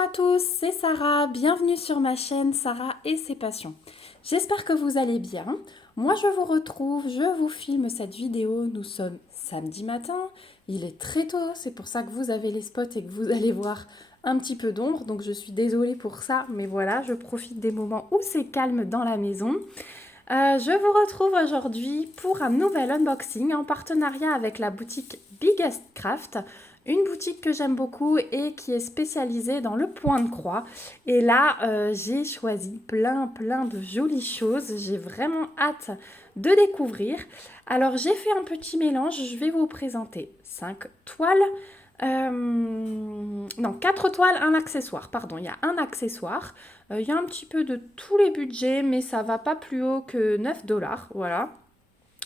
à tous, c'est Sarah, bienvenue sur ma chaîne Sarah et ses passions. J'espère que vous allez bien. Moi je vous retrouve, je vous filme cette vidéo, nous sommes samedi matin, il est très tôt, c'est pour ça que vous avez les spots et que vous allez voir un petit peu d'ombre, donc je suis désolée pour ça, mais voilà, je profite des moments où c'est calme dans la maison. Je vous retrouve aujourd'hui pour un nouvel unboxing en partenariat avec la boutique Biggest Craft, une boutique que j'aime beaucoup et qui est spécialisée dans le point de croix. Et là, j'ai choisi plein de jolies choses. J'ai vraiment hâte de découvrir. Alors, j'ai fait un petit mélange. Je vais vous présenter 5 toiles. Non, 4 toiles, un accessoire. Pardon, il y a un accessoire. Il y a un petit peu de tous les budgets, mais ça va pas plus haut que 9 $. Voilà.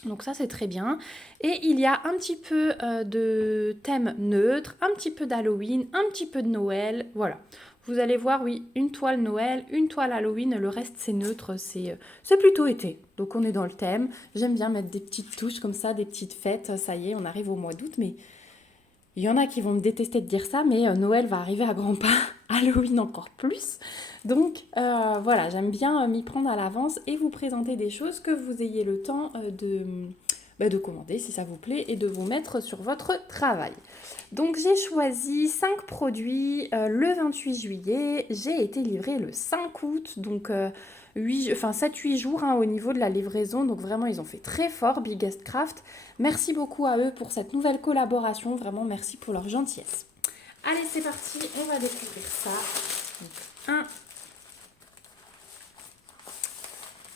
Donc ça c'est très bien. Et il y a un petit peu de thème neutre, un petit peu d'Halloween, un petit peu de Noël. Voilà. Vous allez voir, oui, une toile Noël, une toile Halloween, le reste c'est neutre, c'est plutôt été. Donc on est dans le thème. J'aime bien mettre des petites touches comme ça, des petites fêtes. Ça y est, on arrive au mois d'août, mais il y en a qui vont me détester de dire ça, mais Noël va arriver à grands pas, Halloween encore plus. Donc voilà, j'aime bien m'y prendre à l'avance et vous présenter des choses que vous ayez le temps de commander si ça vous plaît et de vous mettre sur votre travail. Donc j'ai choisi 5 produits le 28 juillet, j'ai été livrée le 5 août, donc 7-8 jours au niveau de la livraison, donc vraiment ils ont fait très fort, Biggest Craft. Merci beaucoup à eux pour cette nouvelle collaboration, vraiment merci pour leur gentillesse. Allez c'est parti, on va découvrir ça.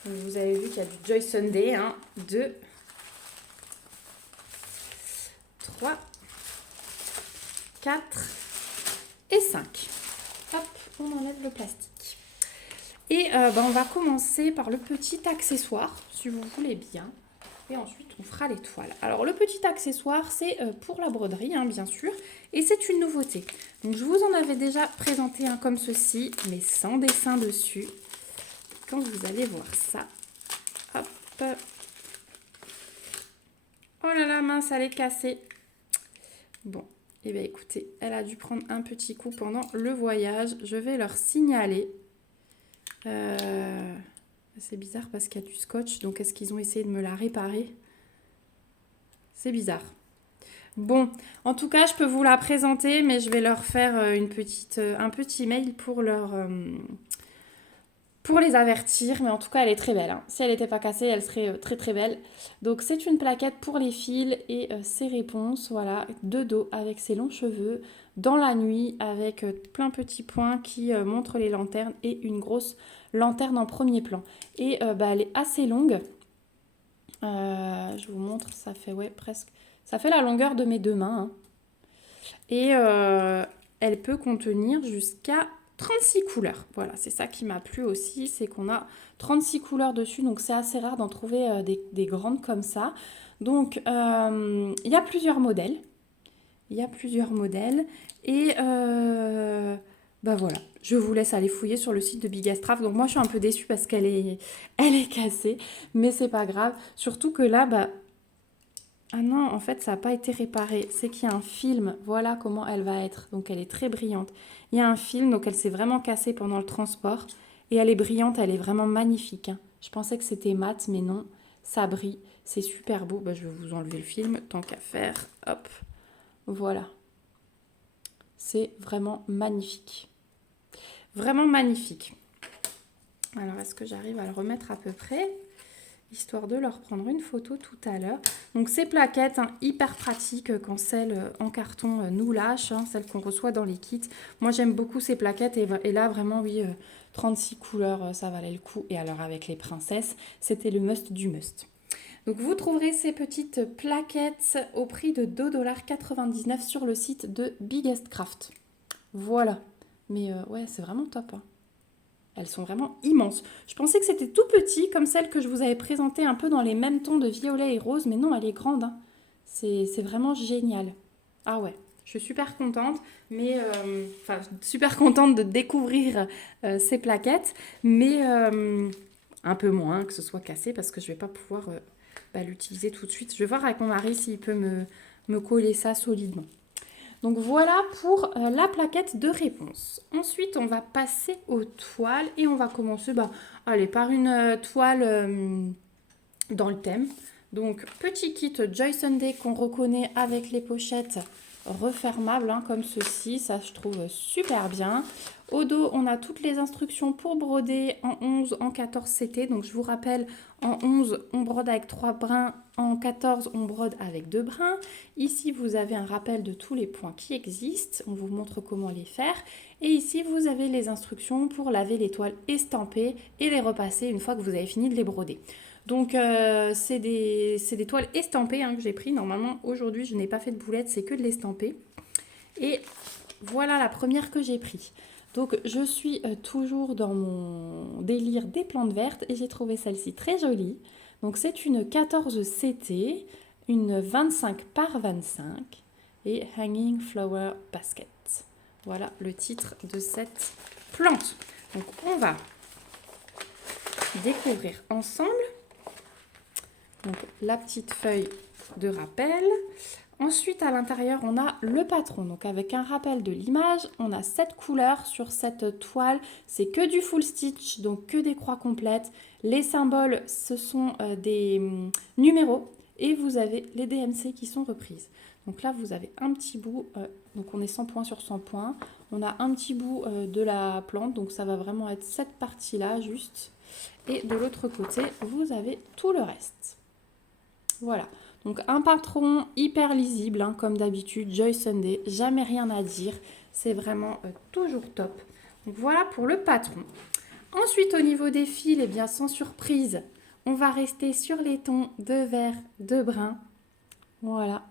Donc, vous avez vu qu'il y a du Joy Sunday, 2, 3, 4 et 5. Hop, on enlève le plastique. Et on va commencer par le petit accessoire, si vous voulez bien. Et ensuite, on fera les toiles. Alors, le petit accessoire, c'est pour la broderie, bien sûr. Et c'est une nouveauté. Donc, je vous en avais déjà présenté un comme ceci, mais sans dessin dessus. Quand vous allez voir ça, hop. Oh là là, mince, elle est cassée. Bon, et bien écoutez, elle a dû prendre un petit coup pendant le voyage. Je vais leur signaler. C'est bizarre parce qu'il y a du scotch, donc est-ce qu'ils ont essayé de me la réparer? C'est bizarre. Bon, en tout cas, je peux vous la présenter, mais je vais leur faire un petit mail pour pour les avertir. Mais en tout cas, elle est très belle. Si elle n'était pas cassée, elle serait très belle. Donc, c'est une plaquette pour les fils et ses réponses. Voilà, de dos avec ses longs cheveux, dans la nuit avec plein de petits points qui montrent les lanternes et une grosse lanterne en premier plan. Et elle est assez longue. Je vous montre, ça fait presque... Ça fait la longueur de mes deux mains. Et elle peut contenir jusqu'à 36 couleurs. Voilà, c'est ça qui m'a plu aussi, c'est qu'on a 36 couleurs dessus, donc c'est assez rare d'en trouver des grandes comme ça. Donc, il y a plusieurs modèles. Et voilà, je vous laisse aller fouiller sur le site de Biggest Craft. Donc moi, je suis un peu déçue parce qu'elle est cassée, mais c'est pas grave. Surtout que là, ah non, en fait, ça n'a pas été réparé. C'est qu'il y a un film. Voilà comment elle va être. Donc, elle est très brillante. Il y a un film, donc elle s'est vraiment cassée pendant le transport. Et elle est brillante, elle est vraiment magnifique. Je pensais que c'était mat, mais non. Ça brille. C'est super beau. Je vais vous enlever le film, tant qu'à faire. Hop. Voilà. C'est vraiment magnifique. Vraiment magnifique. Alors, est-ce que j'arrive à le remettre à peu près ? Histoire de leur prendre une photo tout à l'heure. Donc ces plaquettes, hyper pratiques quand celles en carton nous lâchent, celles qu'on reçoit dans les kits. Moi j'aime beaucoup ces plaquettes et là vraiment oui, 36 couleurs, ça valait le coup. Et alors avec les princesses, c'était le must du must. Donc vous trouverez ces petites plaquettes au prix de 2,99 $ sur le site de Biggest Craft. Voilà. Mais ouais, c'est vraiment top. Elles sont vraiment immenses. Je pensais que c'était tout petit, comme celle que je vous avais présentée un peu dans les mêmes tons de violet et rose, mais non, elle est grande. C'est vraiment génial. Ah ouais, je suis super contente, mais super contente de découvrir ces plaquettes, mais un peu moins que ce soit cassé parce que je vais pas pouvoir l'utiliser tout de suite. Je vais voir avec mon mari s'il peut me coller ça solidement. Donc voilà pour la plaquette de réponse. Ensuite, on va passer aux toiles et on va commencer allez, par une toile dans le thème. Donc petit kit Joy Sunday qu'on reconnaît avec les pochettes refermables hein, comme ceci, ça je trouve super bien. Au dos, on a toutes les instructions pour broder en 11, en 14 CT. Donc je vous rappelle, en 11, on brode avec 3 brins. En 14, on brode avec 2 brins. Ici, vous avez un rappel de tous les points qui existent. On vous montre comment les faire. Et ici, vous avez les instructions pour laver les toiles estampées et les repasser une fois que vous avez fini de les broder. Donc, c'est des toiles estampées hein, que j'ai pris. Normalement, aujourd'hui, je n'ai pas fait de boulettes, c'est que de l'estampé. Et voilà la première que j'ai pris. Donc, je suis toujours dans mon délire des plantes vertes et j'ai trouvé celle-ci très jolie. Donc, c'est une 14 CT, une 25 par 25 et Hanging Flower Basket. Voilà le titre de cette plante. Donc, on va découvrir ensemble. Donc, la petite feuille de rappel. Ensuite, à l'intérieur, on a le patron. Donc, avec un rappel de l'image, on a 7 couleurs sur cette toile. C'est que du full stitch, donc que des croix complètes. Les symboles, ce sont des numéros. Et vous avez les DMC qui sont reprises. Donc là, vous avez un petit bout. Donc, on est 100 points sur 100 points. On a un petit bout de la plante. Donc, ça va vraiment être cette partie-là, juste. Et de l'autre côté, vous avez tout le reste. Voilà. Donc un patron hyper lisible, hein, comme d'habitude, Joy Sunday, jamais rien à dire, c'est vraiment toujours top. Donc voilà pour le patron. Ensuite au niveau des fils, eh bien sans surprise, on va rester sur les tons de vert, de brun. Voilà,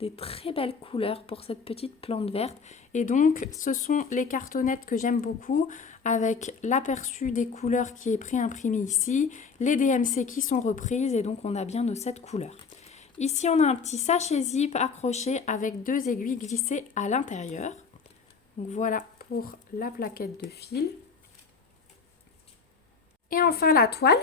des très belles couleurs pour cette petite plante verte. Et donc ce sont les cartonnettes que j'aime beaucoup, avec l'aperçu des couleurs qui est pré-imprimé ici, les DMC qui sont reprises et donc on a bien nos 7 couleurs. Ici, on a un petit sachet zip accroché avec 2 aiguilles glissées à l'intérieur. Donc voilà pour la plaquette de fil. Et enfin la toile.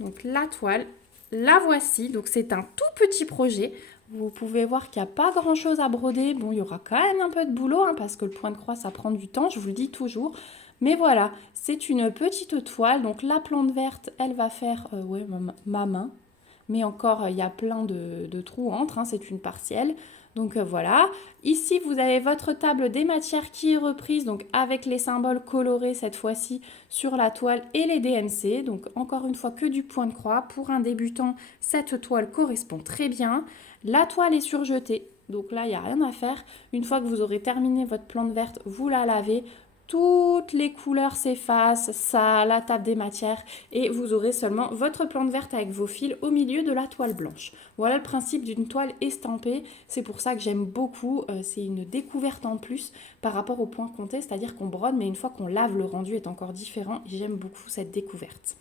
Donc la toile, la voici. Donc c'est un tout petit projet. Vous pouvez voir qu'il n'y a pas grand chose à broder. Bon, il y aura quand même un peu de boulot hein, parce que le point de croix, ça prend du temps, je vous le dis toujours. Mais voilà, c'est une petite toile. Donc la plante verte, elle va faire ma main. Mais encore, il y a plein de trous entre, hein, c'est une partielle. Donc voilà. Ici, vous avez votre table des matières qui est reprise, donc avec les symboles colorés cette fois-ci sur la toile et les DMC. Donc encore une fois, que du point de croix. Pour un débutant, cette toile correspond très bien. La toile est surjetée. Donc là, il n'y a rien à faire. Une fois que vous aurez terminé votre plante verte, vous la lavez. Toutes les couleurs s'effacent, ça, la table des matières, et vous aurez seulement votre plante verte avec vos fils au milieu de la toile blanche. Voilà le principe d'une toile estampée, c'est pour ça que j'aime beaucoup, c'est une découverte en plus par rapport au point compté, c'est-à-dire qu'on brode, mais une fois qu'on lave, le rendu est encore différent, et j'aime beaucoup cette découverte.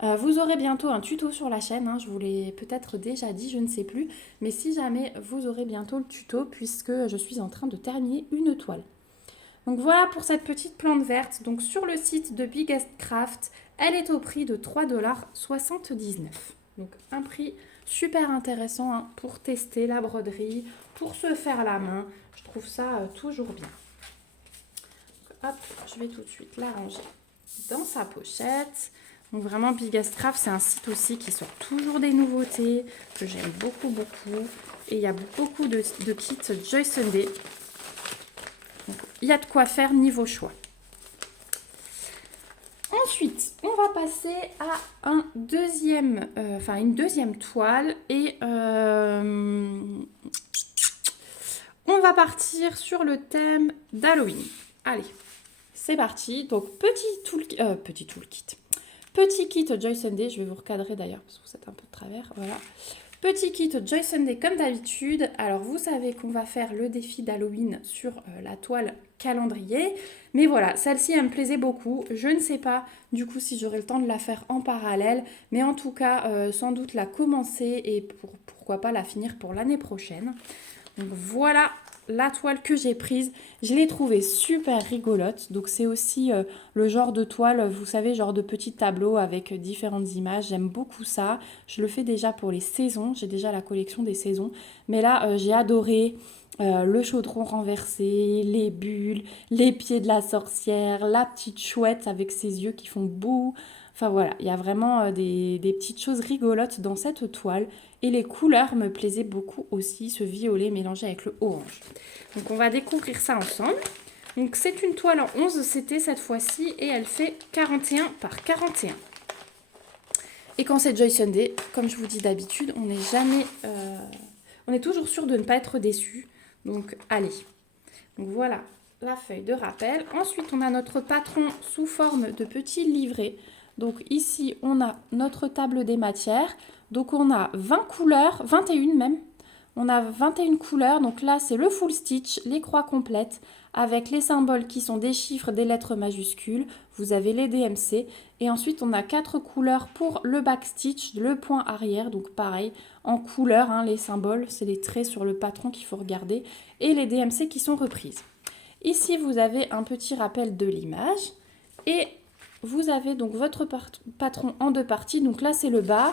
Vous aurez bientôt un tuto sur la chaîne, hein, je vous l'ai peut-être déjà dit, je ne sais plus, mais si jamais vous aurez bientôt le tuto, puisque je suis en train de terminer une toile. Donc voilà pour cette petite plante verte. Donc sur le site de Biggest Craft, elle est au prix de 3,79 $. Donc un prix super intéressant hein, pour tester la broderie, pour se faire la main. Je trouve ça toujours bien. Donc, hop, je vais tout de suite la ranger dans sa pochette. Donc vraiment Biggest Craft, c'est un site aussi qui sort toujours des nouveautés, que j'aime beaucoup, beaucoup. Et il y a beaucoup de kits Joy Sunday. Donc, il y a de quoi faire niveau choix. Ensuite, on va passer à une deuxième toile et on va partir sur le thème d'Halloween. Allez, c'est parti. Donc, petit kit Joy Sunday. Je vais vous recadrer d'ailleurs parce que vous êtes un peu de travers. Voilà. Petit kit Joy Sunday comme d'habitude. Alors vous savez qu'on va faire le défi d'Halloween sur la toile calendrier. Mais voilà, celle-ci elle me plaisait beaucoup. Je ne sais pas du coup si j'aurai le temps de la faire en parallèle. Mais en tout cas, sans doute la commencer et pourquoi pas la finir pour l'année prochaine. Donc voilà la toile que j'ai prise. Je l'ai trouvée super rigolote. Donc c'est aussi le genre de toile, vous savez, genre de petit tableau avec différentes images. J'aime beaucoup ça. Je le fais déjà pour les saisons. J'ai déjà la collection des saisons. Mais là, j'ai adoré. le chaudron renversé, les bulles, les pieds de la sorcière, la petite chouette avec ses yeux qui font boue. Enfin voilà, il y a vraiment des petites choses rigolotes dans cette toile. Et les couleurs me plaisaient beaucoup aussi, ce violet mélangé avec le orange. Donc on va découvrir ça ensemble. Donc c'est une toile en 11 CT cette fois-ci et elle fait 41 par 41. Et quand c'est Joy Sunday, comme je vous dis d'habitude, on n'est jamais... on est toujours sûr de ne pas être déçu. Donc allez. Donc voilà la feuille de rappel. Ensuite, on a notre patron sous forme de petits livrets. Donc ici, on a notre table des matières. Donc on a 20 couleurs, 21 même. On a 21 couleurs. Donc là, c'est le full stitch, les croix complètes avec les symboles qui sont des chiffres, des lettres majuscules. Vous avez les DMC. Et ensuite, on a 4 couleurs pour le back stitch, le point arrière. Donc pareil, en couleur, hein, les symboles, c'est les traits sur le patron qu'il faut regarder. Et les DMC qui sont reprises. Ici, vous avez un petit rappel de l'image. Et vous avez donc votre patron en deux parties. Donc là, c'est le bas.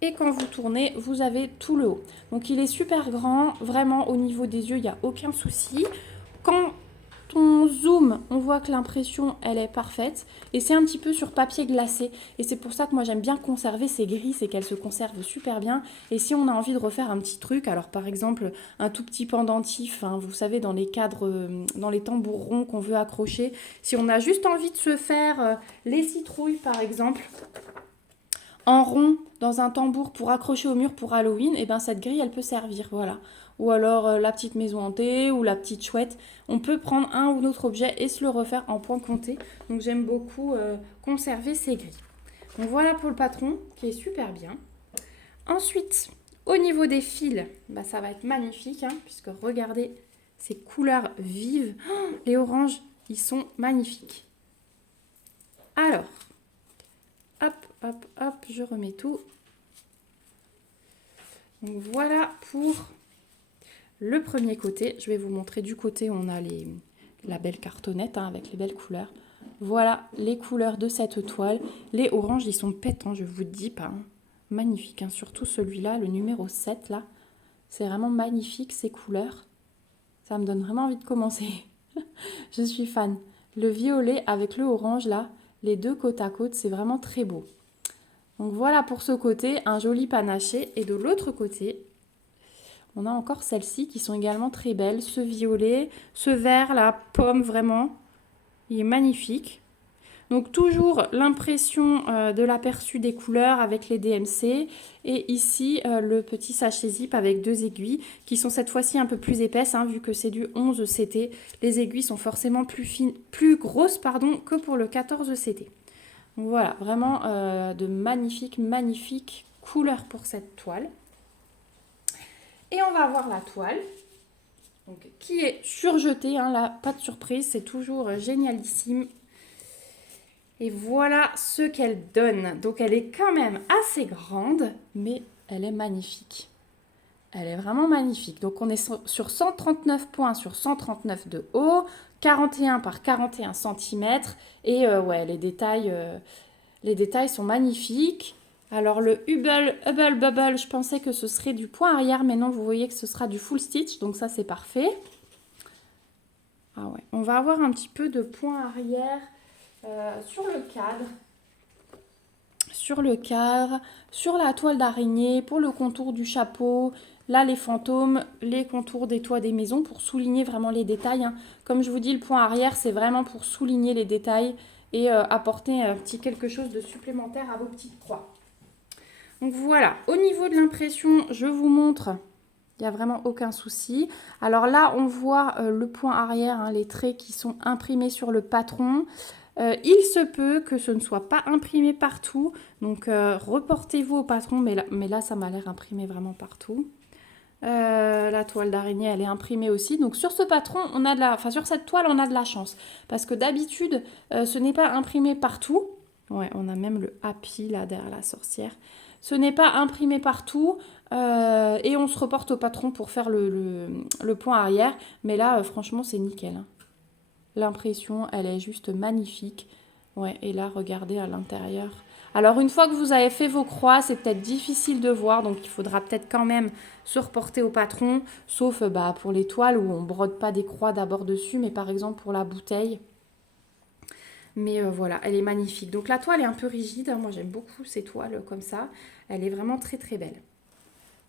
Et quand vous tournez, vous avez tout le haut. Donc il est super grand. Vraiment, au niveau des yeux, il n'y a aucun souci. Quand on zoom, on voit que l'impression, elle est parfaite. Et c'est un petit peu sur papier glacé. Et c'est pour ça que moi, j'aime bien conserver ces grilles. C'est qu'elles se conservent super bien. Et si on a envie de refaire un petit truc, alors par exemple, un tout petit pendentif, hein, vous savez, dans les cadres, dans les tambours ronds qu'on veut accrocher. Si on a juste envie de se faire les citrouilles, par exemple, en rond dans un tambour pour accrocher au mur pour Halloween, et ben cette grille elle peut servir, voilà. Ou alors la petite maison hantée ou la petite chouette. On peut prendre un ou l'autre objet et se le refaire en point compté. Donc j'aime beaucoup conserver ces grilles. Donc voilà pour le patron qui est super bien. Ensuite, au niveau des fils, bah, ça va être magnifique hein, puisque regardez ces couleurs vives. Oh, les oranges, ils sont magnifiques. Alors, hop, hop, hop, je remets tout. Donc voilà pour le premier côté. Je vais vous montrer du côté où on a la belle cartonnette hein, avec les belles couleurs. Voilà les couleurs de cette toile. Les oranges, ils sont pétants, je vous dis pas. Hein. Magnifique, hein. Surtout celui-là, le numéro 7 là. C'est vraiment magnifique ces couleurs. Ça me donne vraiment envie de commencer. Je suis fan. Le violet avec le orange là, les deux côte à côte, c'est vraiment très beau. Donc voilà pour ce côté, un joli panaché. Et de l'autre côté, on a encore celles-ci qui sont également très belles. Ce violet, ce vert, la pomme vraiment, il est magnifique. Donc toujours l'impression de l'aperçu des couleurs avec les DMC. Et ici, le petit sachet zip avec deux aiguilles qui sont cette fois-ci un peu plus épaisses, hein, vu que c'est du 11 CT. Les aiguilles sont forcément plus fines, plus grosses pardon, que pour le 14 CT. Donc voilà, vraiment de magnifiques, magnifiques couleurs pour cette toile. Et on va avoir la toile, donc, qui est surjetée, hein, là, pas de surprise, c'est toujours génialissime. Et voilà ce qu'elle donne. Donc elle est quand même assez grande, mais elle est magnifique. Elle est vraiment magnifique. Donc on est sur 139 points sur 139 de haut, 41 par 41 cm. Et ouais, les détails sont magnifiques. Alors le Hubble Bubble, je pensais que ce serait du point arrière, mais non, vous voyez que ce sera du full stitch, donc ça c'est parfait. Ah ouais, on va avoir un petit peu de point arrière sur le cadre. Sur la toile d'araignée, pour le contour du chapeau, là les fantômes, les contours des toits des maisons pour souligner vraiment les détails. Hein. Comme je vous dis, le point arrière, c'est vraiment pour souligner les détails et apporter un petit quelque chose de supplémentaire à vos petites croix. Donc voilà, au niveau de l'impression, je vous montre, il n'y a vraiment aucun souci. Alors là, on voit le point arrière, hein, les traits qui sont imprimés sur le patron. Il se peut que ce ne soit pas imprimé partout, donc reportez-vous au patron, mais là ça m'a l'air imprimé vraiment partout. La toile d'araignée, elle est imprimée aussi. Donc sur ce patron, sur cette toile, on a de la chance. Parce que d'habitude, ce n'est pas imprimé partout. Ouais, on a même le happy là derrière la sorcière. Ce n'est pas imprimé partout. Et on se reporte au patron pour faire le point arrière. Mais là, franchement, c'est nickel. Hein. L'impression, elle est juste magnifique. Ouais, et là, regardez à l'intérieur. Alors une fois que vous avez fait vos croix, c'est peut-être difficile de voir, donc il faudra peut-être quand même se reporter au patron, sauf pour les toiles où on brode pas des croix d'abord dessus, mais par exemple pour la bouteille. Mais voilà, elle est magnifique. Donc la toile est un peu rigide, hein. Moi j'aime beaucoup ces toiles comme ça. Elle est vraiment très très belle.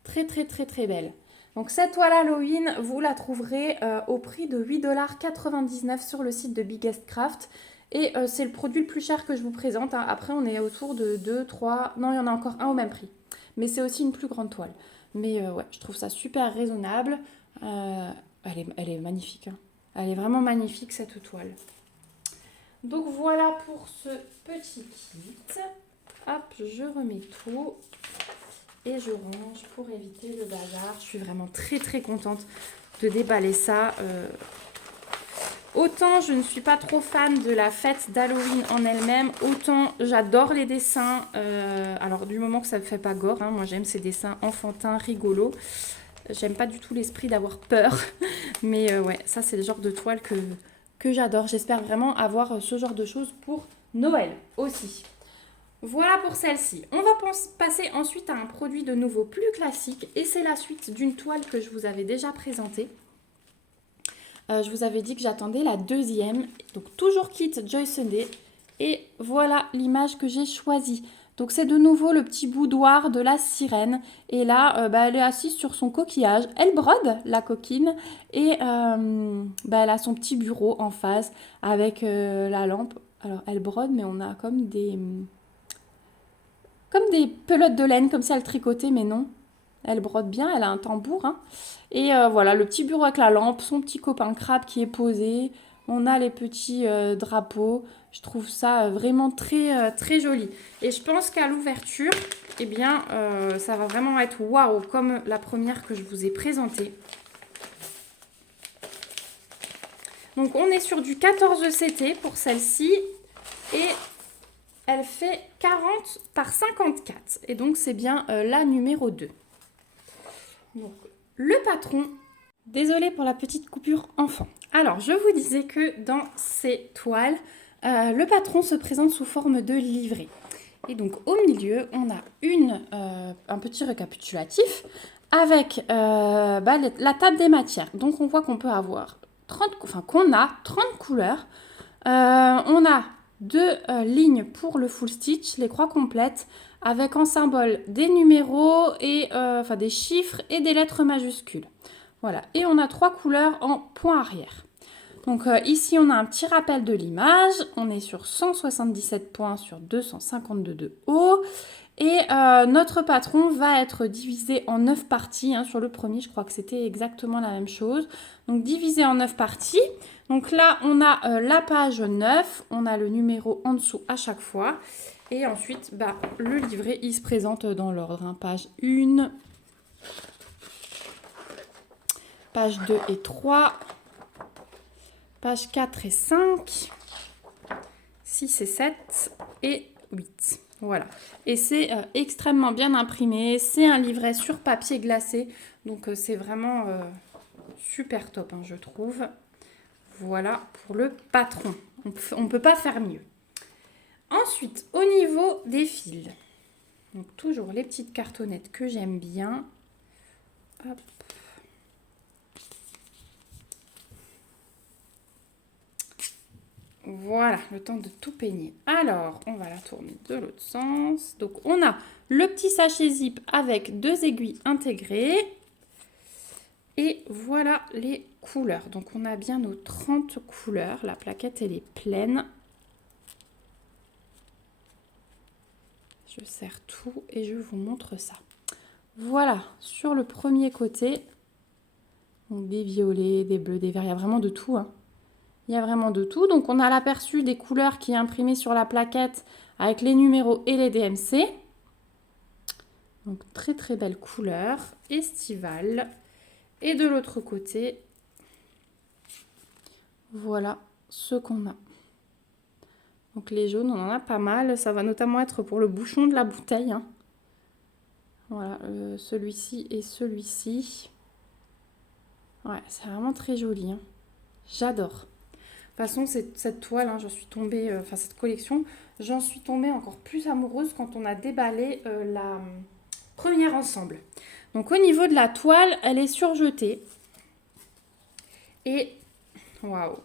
Très très très très belle. Donc cette toile Halloween, vous la trouverez au prix de 8,99 $ sur le site de Biggest Craft. Et c'est le produit le plus cher que je vous présente, hein. Après on est autour de 2, 3... Non, il y en a encore un au même prix. Mais c'est aussi une plus grande toile. Mais ouais, je trouve ça super raisonnable. Elle est magnifique, hein. Elle est vraiment magnifique cette toile. Donc voilà pour ce petit kit. Hop, je remets tout et je range pour éviter le bazar. Je suis vraiment très très contente de déballer ça. Autant je ne suis pas trop fan de la fête d'Halloween en elle-même, autant j'adore les dessins. Alors du moment que ça ne fait pas gore, hein, moi j'aime ces dessins enfantins, rigolos. J'aime pas du tout l'esprit d'avoir peur. Mais ouais, ça c'est le genre de toile que j'adore. J'espère vraiment avoir ce genre de choses pour Noël aussi. Voilà pour celle-ci. On va passer ensuite à un produit de nouveau plus classique. Et c'est la suite d'une toile que je vous avais déjà présentée. Je vous avais dit que j'attendais la deuxième. Donc toujours kit Joy Sunday. Et voilà l'image que j'ai choisie. Donc c'est de nouveau le petit boudoir de la sirène. Et là, elle est assise sur son coquillage. Elle brode la coquine. Et elle a son petit bureau en face avec la lampe. Alors elle brode, mais on a comme des pelotes de laine, comme si elle tricotait, mais non. Elle brode bien, elle a un tambour, hein. Et voilà, le petit bureau avec la lampe, son petit copain crabe qui est posé. On a les petits drapeaux. Je trouve ça vraiment très, très joli. Et je pense qu'à l'ouverture, eh bien, ça va vraiment être waouh, comme la première que je vous ai présentée. Donc, on est sur du 14 CT pour celle-ci. Et elle fait 40 par 54. Et donc, c'est bien la numéro 2. Donc, le patron. Désolée pour la petite coupure enfant. Alors, je vous disais que dans ces toiles, le patron se présente sous forme de livret. Et donc, au milieu, on a un petit récapitulatif avec la table des matières. Donc, on voit qu'on peut avoir qu'on a 30 couleurs. On a deux lignes pour le full stitch, les croix complètes, avec en symbole des numéros, et des chiffres et des lettres majuscules. Voilà, et on a 3 couleurs en point arrière. Donc ici, on a un petit rappel de l'image. On est sur 177 points sur 252 de haut. Et notre patron va être divisé en 9 parties. Hein. Sur le premier, je crois que c'était exactement la même chose. Donc divisé en 9 parties. Donc là, on a la page 9. On a le numéro en dessous à chaque fois. Et ensuite, le livret, il se présente dans l'ordre. Hein. Page 1, page 2 et 3, page 4 et 5, 6 et 7 et 8. Voilà. Et c'est extrêmement bien imprimé. C'est un livret sur papier glacé. Donc c'est vraiment super top, hein, je trouve. Voilà pour le patron. On ne peut pas faire mieux. Ensuite, au niveau des fils. Donc toujours les petites cartonnettes que j'aime bien. Hop. Voilà, le temps de tout peigner. Alors, on va la tourner de l'autre sens. Donc, on a le petit sachet zip avec 2 aiguilles intégrées. Et voilà les couleurs. Donc, on a bien nos 30 couleurs. La plaquette, elle est pleine. Je serre tout et je vous montre ça. Voilà, sur le premier côté, donc des violets, des bleus, des verts, il y a vraiment de tout, hein. Il y a vraiment de tout. Donc, on a l'aperçu des couleurs qui est imprimé sur la plaquette avec les numéros et les DMC. Donc, très très belle couleur estivale. Et de l'autre côté, voilà ce qu'on a. Donc, les jaunes, on en a pas mal. Ça va notamment être pour le bouchon de la bouteille, hein. Voilà, celui-ci et celui-ci. Ouais, c'est vraiment très joli, hein. J'adore. façon, cette toile, hein, j'en suis tombée, enfin cette collection, j'en suis tombée encore plus amoureuse quand on a déballé la première ensemble. Donc au niveau de la toile, elle est surjetée. Et waouh!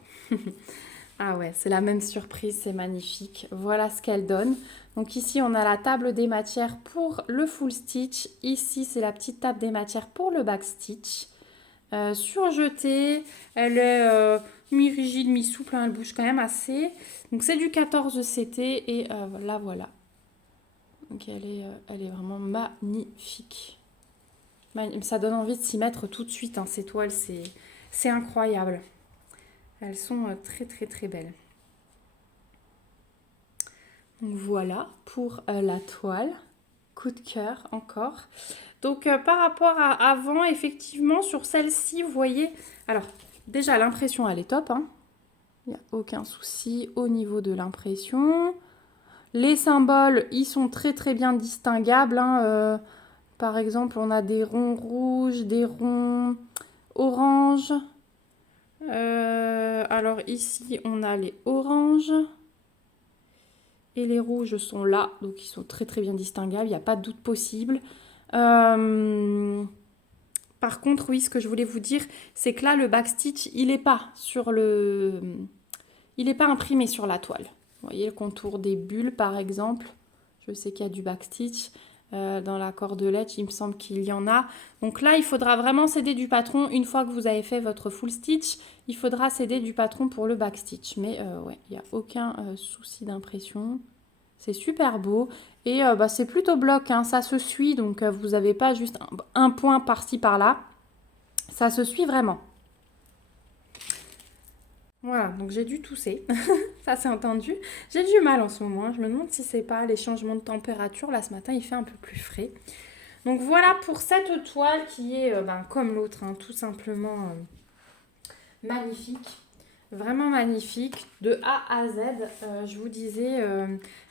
Ah ouais, c'est la même surprise, c'est magnifique. Voilà ce qu'elle donne. Donc ici, on a la table des matières pour le full stitch. Ici, c'est la petite table des matières pour le back stitch. Surjetée, elle est mi-rigide, mi-souple, hein, elle bouge quand même assez. Donc c'est du 14 CT et là voilà. Donc elle est vraiment magnifique. Ça donne envie de s'y mettre tout de suite, hein, ces toiles, c'est incroyable. Elles sont très très très belles. Donc voilà pour la toile. Coup de cœur encore. Donc par rapport à avant, effectivement, sur celle-ci, vous voyez... Alors, déjà, l'impression, elle est top. Hein. Il n'y a aucun souci au niveau de l'impression. Les symboles, ils sont très très bien distinguables. Hein. Par exemple, on a des ronds rouges, des ronds oranges. Alors ici, on a les oranges. Et les rouges sont là, donc ils sont très très bien distinguables, il n'y a pas de doute possible. Par contre, oui, ce que je voulais vous dire, c'est que là, le backstitch, il n'est pas il n'est pas imprimé sur la toile. Vous voyez le contour des bulles, par exemple. Je sais qu'il y a du backstitch. Dans la cordelette, il me semble qu'il y en a. Donc là, il faudra vraiment céder du patron. Une fois que vous avez fait votre full stitch, il faudra céder du patron pour le backstitch. Mais ouais, il n'y a aucun souci d'impression. C'est super beau. Et c'est plutôt bloc, hein, ça se suit. Donc vous n'avez pas juste un point par-ci, par-là. Ça se suit vraiment. Voilà, donc j'ai dû tousser, ça c'est entendu. J'ai du mal en ce moment, hein. Je me demande si c'est pas les changements de température. Là ce matin il fait un peu plus frais. Donc voilà pour cette toile qui est comme l'autre, hein, tout simplement magnifique. Vraiment magnifique, de A à Z. Je vous disais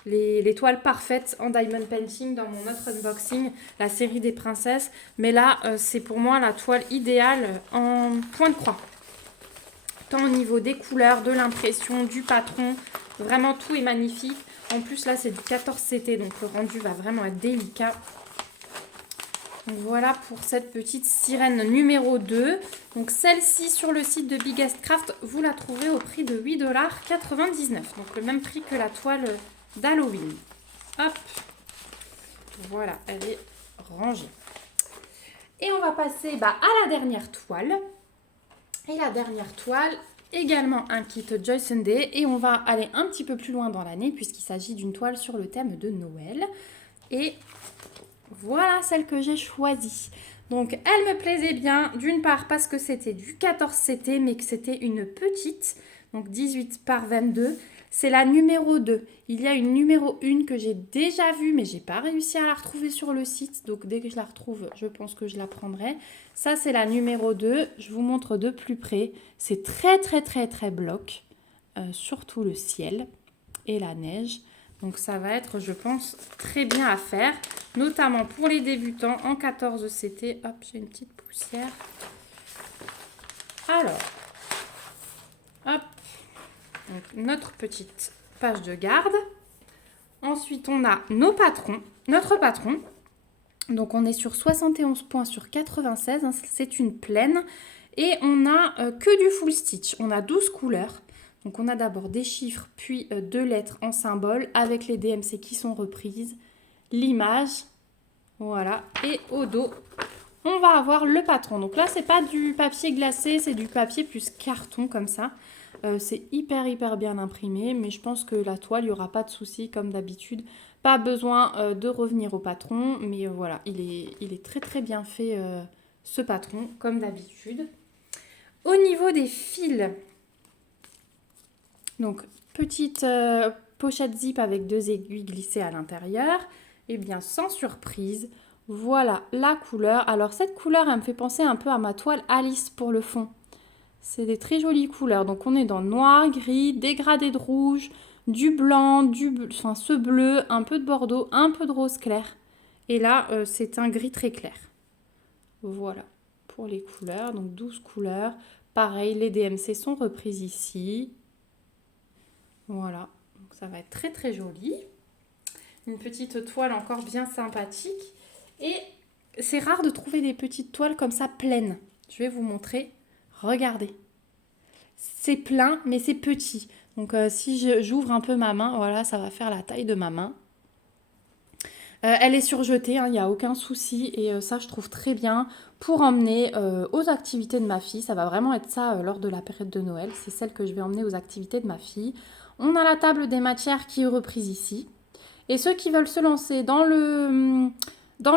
les toiles parfaites en diamond painting dans mon autre unboxing, la série des princesses. Mais là c'est pour moi la toile idéale en point de croix. Tant au niveau des couleurs, de l'impression, du patron. Vraiment, tout est magnifique. En plus, là, c'est du 14 CT, donc le rendu va vraiment être délicat. Donc voilà pour cette petite sirène numéro 2. Donc celle-ci, sur le site de Biggest Craft, vous la trouvez au prix de 8,99 $. Donc le même prix que la toile d'Halloween. Hop. Voilà, elle est rangée. Et on va passer à la dernière toile. Et la dernière toile, également un kit Joy Sunday. Et on va aller un petit peu plus loin dans l'année puisqu'il s'agit d'une toile sur le thème de Noël. Et voilà celle que j'ai choisie. Donc elle me plaisait bien, d'une part parce que c'était du 14 CT, mais que c'était une petite, donc 18 par 22. C'est la numéro 2. Il y a une numéro 1 que j'ai déjà vue, mais j'ai pas réussi à la retrouver sur le site. Donc dès que je la retrouve, je pense que je la prendrai. Ça, c'est la numéro 2. Je vous montre de plus près. C'est très, très, très, très bloc. Surtout le ciel et la neige. Donc ça va être, je pense, très bien à faire. Notamment pour les débutants en 14 CT. Hop, j'ai une petite poussière. Alors, hop. Donc, notre petite page de garde. Ensuite, on a nos patrons. Notre patron. Donc, on est sur 71 points sur 96. Hein, c'est une plaine. Et on a que du full stitch. On a 12 couleurs. Donc, on a d'abord des chiffres, puis 2 lettres en symbole avec les DMC qui sont reprises. L'image. Voilà. Et au dos, on va avoir le patron. Donc là, c'est pas du papier glacé, c'est du papier plus carton comme ça. C'est hyper bien imprimé, mais je pense que la toile, il n'y aura pas de souci comme d'habitude. Pas besoin de revenir au patron, mais voilà, il est très bien fait ce patron, comme d'habitude. Au niveau des fils, donc petite pochette zip avec 2 aiguilles glissées à l'intérieur, et bien sans surprise, voilà la couleur. Alors cette couleur, elle me fait penser un peu à ma toile Alice pour le fond. C'est des très jolies couleurs. Donc on est dans noir, gris, dégradé de rouge, du blanc, enfin ce bleu, un peu de bordeaux, un peu de rose clair. Et là, c'est un gris très clair. Voilà pour les couleurs. Donc 12 couleurs. Pareil, les DMC sont reprises ici. Voilà, donc ça va être très très joli. Une petite toile encore bien sympathique. Et c'est rare de trouver des petites toiles comme ça pleines. Je vais vous montrer. Regardez. C'est plein, mais c'est petit. Donc si j'ouvre un peu ma main, voilà, ça va faire la taille de ma main. Elle est surjetée, il n'y a aucun souci. Et ça, je trouve très bien pour emmener aux activités de ma fille. Ça va vraiment être ça lors de la période de Noël. C'est celle que je vais emmener aux activités de ma fille. On a la table des matières qui est reprise ici. Et ceux qui veulent se lancer dans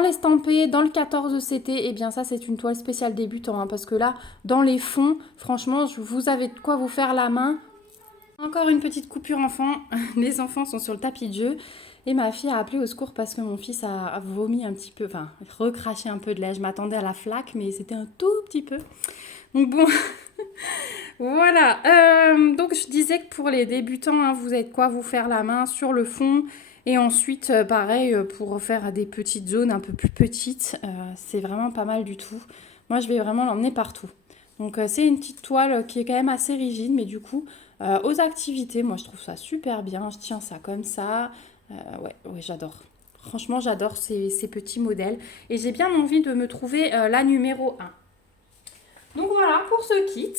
l'estampé, dans le 14CT, eh bien ça c'est une toile spéciale débutant. Hein, parce que là, dans les fonds, franchement, vous avez de quoi vous faire la main. Encore une petite coupure enfant. Les enfants sont sur le tapis de jeu. Et ma fille a appelé au secours parce que mon fils a vomi un petit peu, enfin recraché un peu de lait. Je m'attendais à la flaque, mais c'était un tout petit peu. Donc bon, voilà. Donc je disais que pour les débutants, hein, vous avez de quoi vous faire la main sur le fond. Et ensuite, pareil, pour faire des petites zones un peu plus petites, c'est vraiment pas mal du tout. Moi, je vais vraiment l'emmener partout. Donc c'est une petite toile qui est quand même assez rigide, mais du coup, aux activités, moi je trouve ça super bien. Je tiens ça comme ça. Ouais, j'adore. Franchement, j'adore ces petits modèles. Et j'ai bien envie de me trouver la numéro 1. Donc voilà pour ce kit.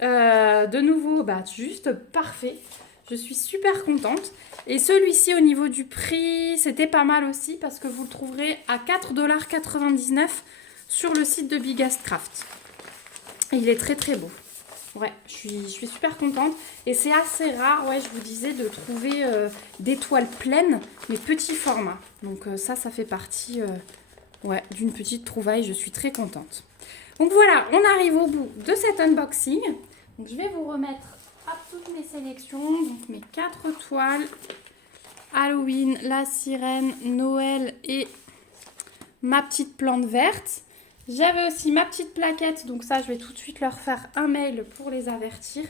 De nouveau, bah, juste parfait. Je suis super contente. Et celui-ci, au niveau du prix, c'était pas mal aussi parce que vous le trouverez à 4,99 $ sur le site de Biggest Craft. Il est très très beau. Ouais, je suis super contente. Et c'est assez rare, ouais, je vous disais, de trouver des toiles pleines, mais petit format. Donc ça fait partie ouais, d'une petite trouvaille. Je suis très contente. Donc voilà, on arrive au bout de cet unboxing. Donc je vais vous remettre à toutes mes sélections. Donc mes 4 toiles. Halloween, la sirène, Noël et ma petite plante verte. J'avais aussi ma petite plaquette, donc ça, je vais tout de suite leur faire un mail pour les avertir.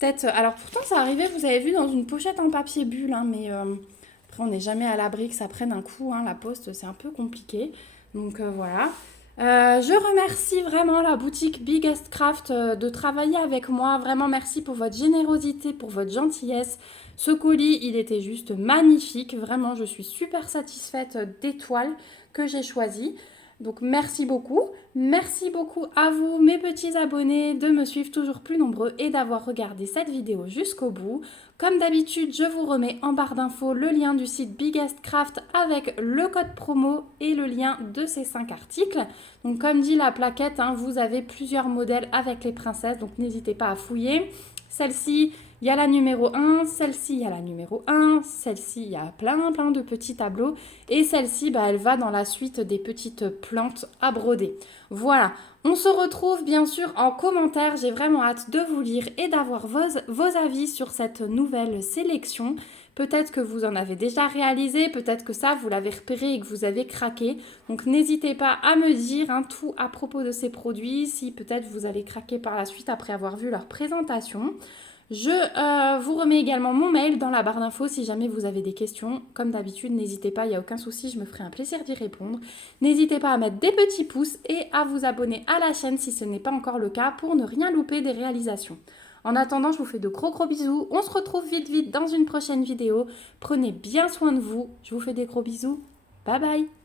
Peut-être, alors pourtant, ça arrivait, vous avez vu, dans une pochette en papier bulle, hein, mais après, on n'est jamais à l'abri que ça prenne un coup, hein, la poste, c'est un peu compliqué. Donc voilà. Je remercie vraiment la boutique Biggest Craft de travailler avec moi. Vraiment, merci pour votre générosité, pour votre gentillesse. Ce colis, il était juste magnifique. Vraiment, je suis super satisfaite des toiles que j'ai choisies. Donc merci beaucoup. Merci beaucoup à vous, mes petits abonnés, de me suivre toujours plus nombreux et d'avoir regardé cette vidéo jusqu'au bout. Comme d'habitude, je vous remets en barre d'infos le lien du site Biggest Craft avec le code promo et le lien de ces 5 articles. Donc comme dit la plaquette, hein, vous avez plusieurs modèles avec les princesses, donc n'hésitez pas à fouiller. Celle-ci, il y a la numéro 1, celle-ci, il y a la numéro 1, celle-ci, il y a plein de petits tableaux. Et celle-ci, bah, elle va dans la suite des petites plantes à broder. Voilà, on se retrouve bien sûr en commentaire. J'ai vraiment hâte de vous lire et d'avoir vos avis sur cette nouvelle sélection. Peut-être que vous en avez déjà réalisé, peut-être que ça, vous l'avez repéré et que vous avez craqué. Donc n'hésitez pas à me dire hein, tout à propos de ces produits, si peut-être vous allez craquer par la suite après avoir vu leur présentation. Je vous remets également mon mail dans la barre d'infos si jamais vous avez des questions. Comme d'habitude, n'hésitez pas, il n'y a aucun souci, je me ferai un plaisir d'y répondre. N'hésitez pas à mettre des petits pouces et à vous abonner à la chaîne si ce n'est pas encore le cas pour ne rien louper des réalisations. En attendant, je vous fais de gros bisous. On se retrouve vite dans une prochaine vidéo. Prenez bien soin de vous. Je vous fais des gros bisous. Bye bye.